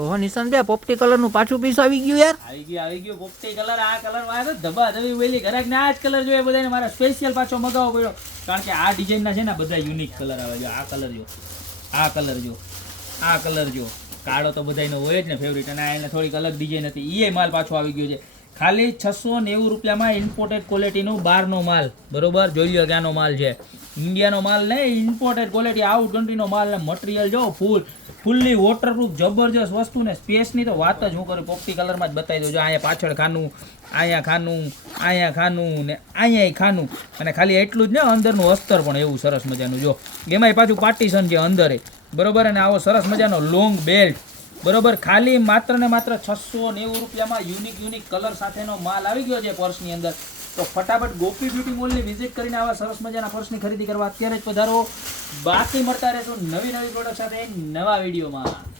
ઓહો નિશાંતભાઈ પોપટી કલરનું પાછું પીસ આવી ગયું યાર. આવી ગયું, આવી ગયો પોપટી કલર આ કલર તો ધબા ધબી વેલી ઘરાક ને આ જ કલર જોઈએ બધાને મારા સ્પેશિયલ પાછો મગાવવો પડ્યો. કારણ કે આ ડિઝાઇન ના છે ને બધા યુનિક કલર આવે જો આ કલર જો, આ કલર જો, આ કલર જો. કાળો તો બધાયનો હોય જ ને ફેવરિટ અને આ એને થોડીક અલગ ડિઝાઇન હતી. એ માલ પાછો આવી ગયો છે. ખાલી છસો નેવું રૂપિયામાં ઇમ્પોર્ટેડ ક્વોલિટીનું બહારનો માલ. બરોબર? જોઈ લો ક્યાંનો માલ છે. ઇન્ડિયાનો માલ ને ઇમ્પોર્ટેડ ક્વોલિટી આઉટ કન્ટ્રીનો માલ ને મટીરિયલ જો ફૂલ ફૂલ્લી વોટરપ્રૂફ જબરજસ્ત વસ્તુ ને સ્પેસની તો વાત જ હું કરું, પોપટી કલરમાં જ બતાવી દઉં જો અહીંયા પાછળ ખાનું, અહીંયા ખાનું અહીંયા ખાનું ને અહીંયા ખાનું. અને ખાલી એટલું જ ને, અંદરનું અસ્તર પણ એવું સરસ મજાનું. જો, એમાંય પાછું પાર્ટીશન છે અંદરે. બરોબર? અને આવો સરસ મજાનો લોંગ બેલ્ટ બરોબર? ખાલી માત્ર ને માત્ર છસો નેવું રૂપિયામાં યુનિક યુનિક કલર સાથેનો માલ આવી ગયો છે પર્સની અંદર. તો ફટાફટ ગોપી બ્યુટી મોલની વિઝિટ કરીને આવા સરસ મજાના પર્સની ખરીદી કરવા. અત્યારે જ પધારો. બાકી મળતા રહેશું નવી નવી પ્રોડક્ટ સાથે નવા વિડીયોમાં.